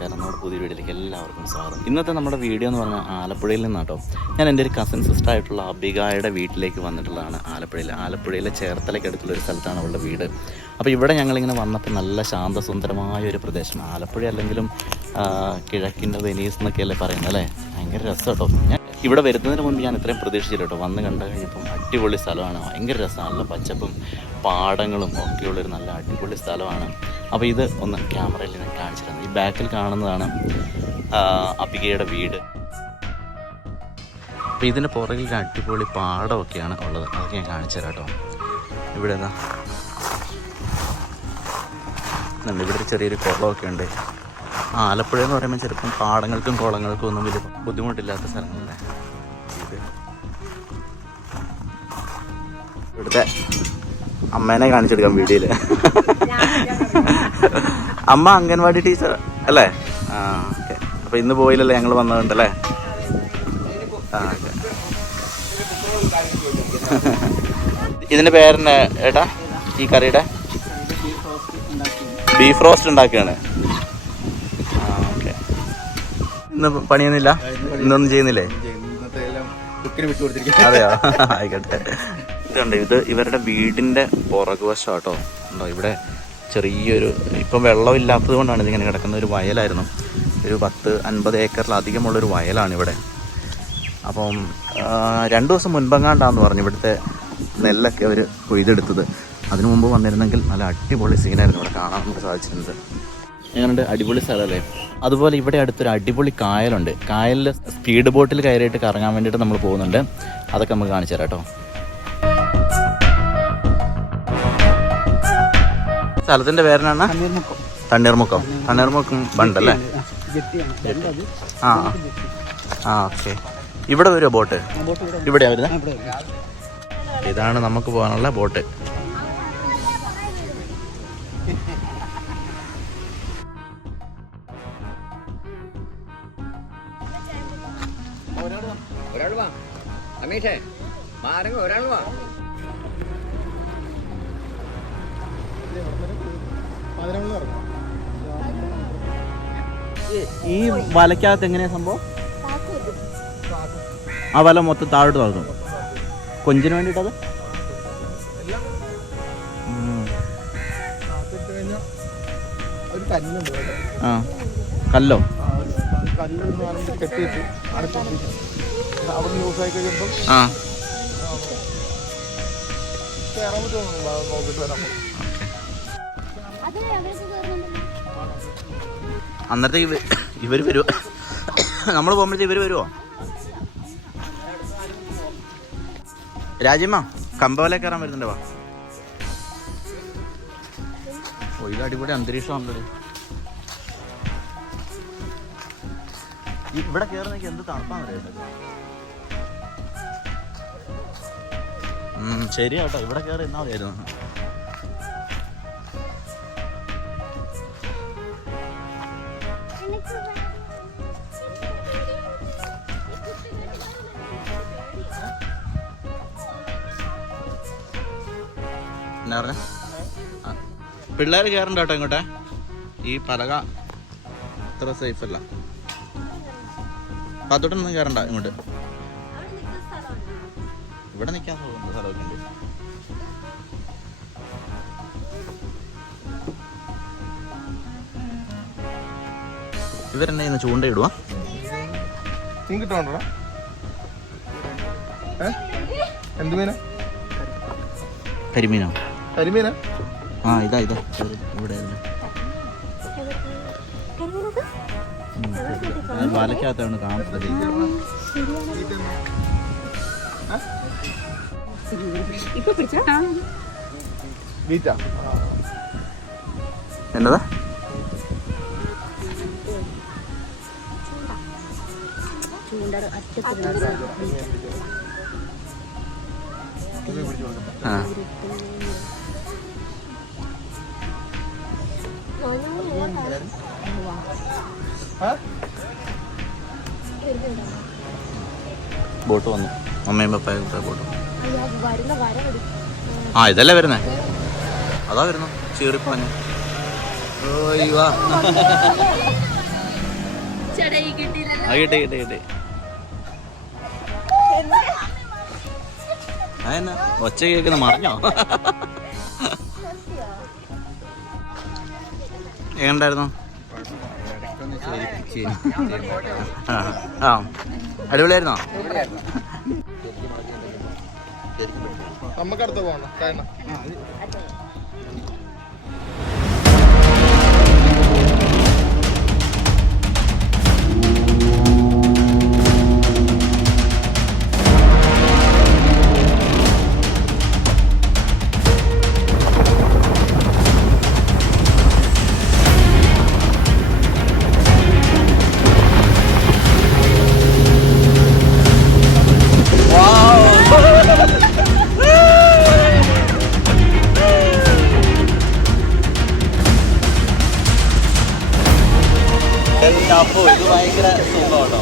നമസ്കാരം. നമ്മുടെ പുതിയ വീഡിയോയിലേക്ക് എല്ലാവർക്കും സ്വാഗതം. ഇന്നത്തെ നമ്മുടെ വീഡിയോ എന്ന് പറഞ്ഞാൽ ആലപ്പുഴയിൽ നിന്നാട്ടോ. ഞാൻ എൻ്റെ ഒരു കസിൻ സിസ്റ്റർ ആയിട്ടുള്ള അബികായുടെ വീട്ടിലേക്ക് വന്നിട്ടുള്ളതാണ്. ആലപ്പുഴയിലെ ചേർത്തലയ്ക്കടുത്തുള്ള ഒരു സ്ഥലത്താണ് അവളുടെ വീട്. അപ്പോൾ ഇവിടെ ഞങ്ങളിങ്ങനെ വന്നപ്പോൾ നല്ല ശാന്തസുന്ദരമായ ഒരു പ്രദേശം. ആലപ്പുഴ അല്ലെങ്കിലും കിഴക്കിൻ്റെ വെനീസ് എന്നൊക്കെയല്ലേ പറയുന്നത് അല്ലേ? ഭയങ്കര രസം കേട്ടോ. ഞാൻ ഇവിടെ വരുന്നതിന് മുൻപ് ഞാൻ ഇത്രയും പ്രതീക്ഷിച്ചില്ല കേട്ടോ. വന്ന് കണ്ടു കഴിഞ്ഞപ്പം അടിപൊളി സ്ഥലമാണ്, ഭയങ്കര രസമാണ്. നല്ല പച്ചപ്പും പാടങ്ങളും ഒക്കെയുള്ളൊരു നല്ല അടിപൊളി സ്ഥലമാണ്. അപ്പോൾ ഇത് ഒന്ന് ക്യാമറയിൽ ഞാൻ കാണിച്ചു തരാം. ഈ ബാക്കിൽ കാണുന്നതാണ് അബികയുടെ വീട്. അപ്പോൾ ഇതിൻ്റെ പുറകിൽ അടിപൊളി പാടമൊക്കെയാണ് ഉള്ളത്. അതൊക്കെ ഞാൻ കാണിച്ചു തരാം കേട്ടോ. ഇവിടെ ഇവിടെ ഒരു ചെറിയൊരു കുളമൊക്കെ ഉണ്ട്. ആലപ്പുഴ എന്ന് പറയുമ്പോൾ ചിലപ്പം പാടങ്ങൾക്കും കുളങ്ങൾക്കും ഒന്നും വലിയ ബുദ്ധിമുട്ടില്ലാത്ത സ്ഥലങ്ങളല്ലേ ഇത്. ഇവിടുത്തെ അമ്മേനെ കാണിച്ചെടുക്കാം വീഡിയോയിൽ. അമ്മ അംഗൻവാടി ടീച്ചർ അല്ലേ? ആ ഓക്കെ. അപ്പോൾ ഇന്ന് പോയില്ലല്ലേ, ഞങ്ങൾ വന്നതുണ്ടല്ലേ? ആ ഓക്കെ. ഇതിൻ്റെ പേരെന്നെ ഏട്ടാ ഈ കറിയുടെ? ബീഫ് റോസ്റ്റ് ഉണ്ടാക്കുകയാണ്. ആ ഓക്കെ. ഇന്ന് പണിയൊന്നുമില്ല? ഇന്നൊന്നും ചെയ്യുന്നില്ലേ? അതെയോ? ആയിക്കോട്ടെ. ഇതുണ്ട്, ഇത് ഇവരുടെ വീടിൻ്റെ പുറകുവശം കേട്ടോ. ഉണ്ടോ ഇവിടെ ചെറിയൊരു, ഇപ്പം വെള്ളമില്ലാത്തത് കൊണ്ടാണ് ഇതിങ്ങനെ കിടക്കുന്ന ഒരു വയലായിരുന്നു. ഒരു 10-50 ഏക്കറിലധികമുള്ളൊരു വയലാണ് ഇവിടെ. അപ്പം 2 ദിവസം മുൻപെങ്ങാണ്ടാന്ന് പറഞ്ഞു ഇവിടുത്തെ നെല്ലൊക്കെ അവർ കൊയ്തെടുത്തത്. അതിനു മുമ്പ് വന്നിരുന്നെങ്കിൽ നല്ല അടിപൊളി സീനായിരുന്നു ഇവിടെ കാണാൻ നമുക്ക് സാധിച്ചിരുന്നത്. എങ്ങനെയുണ്ട്? അടിപൊളി സ്ഥലമല്ലേ? അതുപോലെ ഇവിടെ അടുത്തൊരു അടിപൊളി കായലുണ്ട്. കായലിൽ സ്പീഡ് ബോട്ടിൽ കയറിയിട്ട് കറങ്ങാൻ വേണ്ടിയിട്ട് നമ്മൾ പോകുന്നുണ്ട്. അതൊക്കെ നമുക്ക് കാണിച്ചു തരാം കേട്ടോ. സ്ഥലത്തിൻ്റെ പേരെന്നാണ്? തണ്ണീർമുക്കം. തണ്ണീർമുക്കം ബണ്ടല്ലേ? ആ ആ ഓക്കെ. ഇവിടെ വരുമോ ബോട്ട്? ഇവിടെയാണ് വരുന്നത്. ഇതാണ് നമുക്ക് പോകാനുള്ള ബോട്ട്. ഈ വലക്കകത്ത് എങ്ങനെയാ സംഭവം? ആ വല മൊത്തം താഴോട്ട് തുറക്കും കൊഞ്ചിന് വേണ്ടിട്ടത്. ആ കല്ലോ? ആ അന്നേരത്തേക്ക് ഇവർ വരുമോ? നമ്മൾ പോകുമ്പോഴത്തേക്ക് ഇവർ വരുമോ? രാജ്യമ്മ കമ്പവല കയറാൻ വരുന്നുണ്ടോ? വാ. ഓ ഇത് അടിപൊളി അന്തരീക്ഷമാണല്ലോ. ഇവിടെ കയറുന്നെനിക്ക് എന്ത് തണുപ്പാണ് പറയുന്നത്. ശരിയാ കേട്ടോ, ഇവിടെ കയറി എന്നാ മതിയായിരുന്നു. എന്നാ പറഞ്ഞ പിള്ളേർ കയറണ്ട കേട്ടോ ഇങ്ങോട്ടെ. ഈ പലക അത്ര സേഫ് അല്ല. പാത്തോട്ടൊന്നും കയറണ്ട ഇങ്ങോട്ട്. ഇവിടെ നിൽക്കാൻ സ്ഥലമൊക്കെ ഉണ്ട്. ഇവരെന്നെ ഇന്ന് ചൂണ്ടയിടുവാ. എന്ത് മീനാ? കരിമീനോ? കരിമീനാ? ആ ഇതാ ഇവിടെ വലക്കകത്താണ് കാണുന്നത്. എന്നതാ? ആ ബോട്ട് വന്നു. അമ്മയും പപ്പായും ബോട്ട്. ആ ഇതല്ലേ വരുന്നേ? അതാ വരുന്നു ചീറിപ്പാഞ്ഞ. കിട്ടി കിട്ടി കിട്ടി. അതെന്നാ ഒച്ച കേൾക്കുന്ന മറിഞ്ഞോ? എങ്ങനെയുണ്ടായിരുന്നു? ആ അടിപൊളിയായിരുന്നോ? നമുക്ക് അടുത്ത് പോകണം. അപ്പോൾ ഇത് ഭയങ്കര സുഖമാണോ?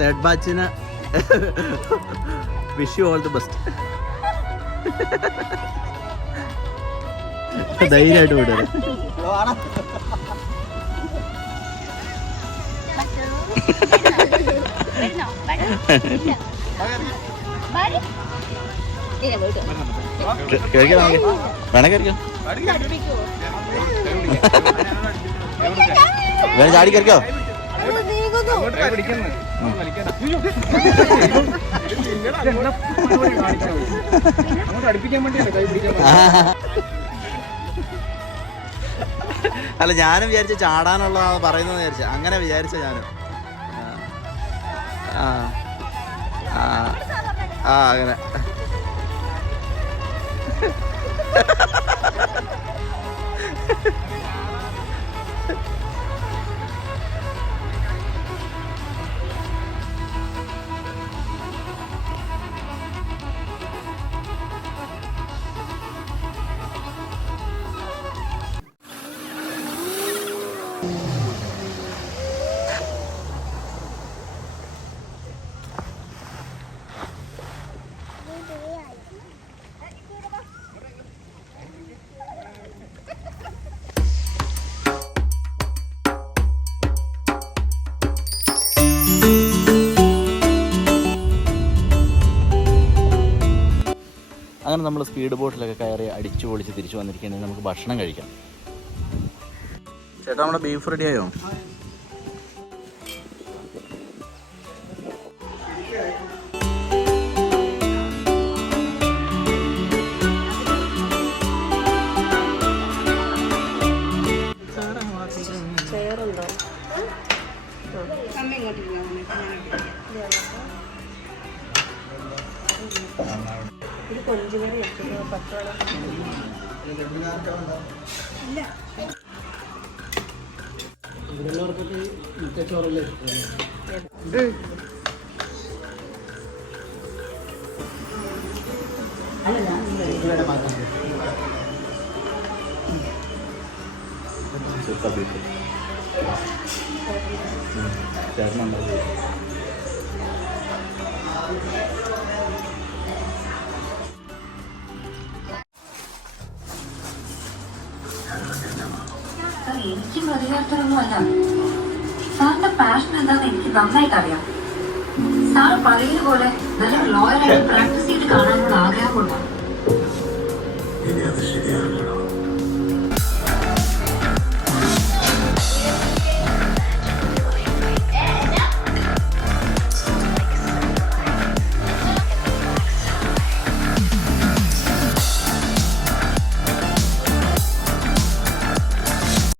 തേർഡ് ബാച്ചിന് wish you all the best. ധൈര്യമായിട്ട് വിടുക. വേണേ ചാടി കയറിക്കോ. അല്ല ഞാനും വിചാരിച്ച ചാടാനുള്ളതാണ് പറയുന്നത് വിചാരിച്ച, അങ്ങനെ വിചാരിച്ച ഞാനും. ആ ആ ആ അങ്ങനെ. അങ്ങനെ നമ്മൾ സ്പീഡ് ബോട്ടിലൊക്കെ കയറി അടിച്ചു പൊളിച്ച് തിരിച്ചു വന്നിരിക്കുകയാണെങ്കിൽ നമുക്ക് ഭക്ഷണം കഴിക്കാം. ചേട്ടാ നമ്മുടെ ബീഫ് റെഡിയായോ? എനിക്ക് പ്രതികരണമൊന്നുമല്ല. സാറിന്റെ പാഷൻ എന്താന്ന് എനിക്ക് നന്നായിട്ട് അറിയാം. സാർ പറയുന്ന പോലെ നല്ല ലോയറായിട്ട് പ്രാക്ടീസ് ചെയ്ത് കാണാനുള്ള ആഗ്രഹം കൊണ്ടാണ്. ഇനി അത് ശരിയാണ്.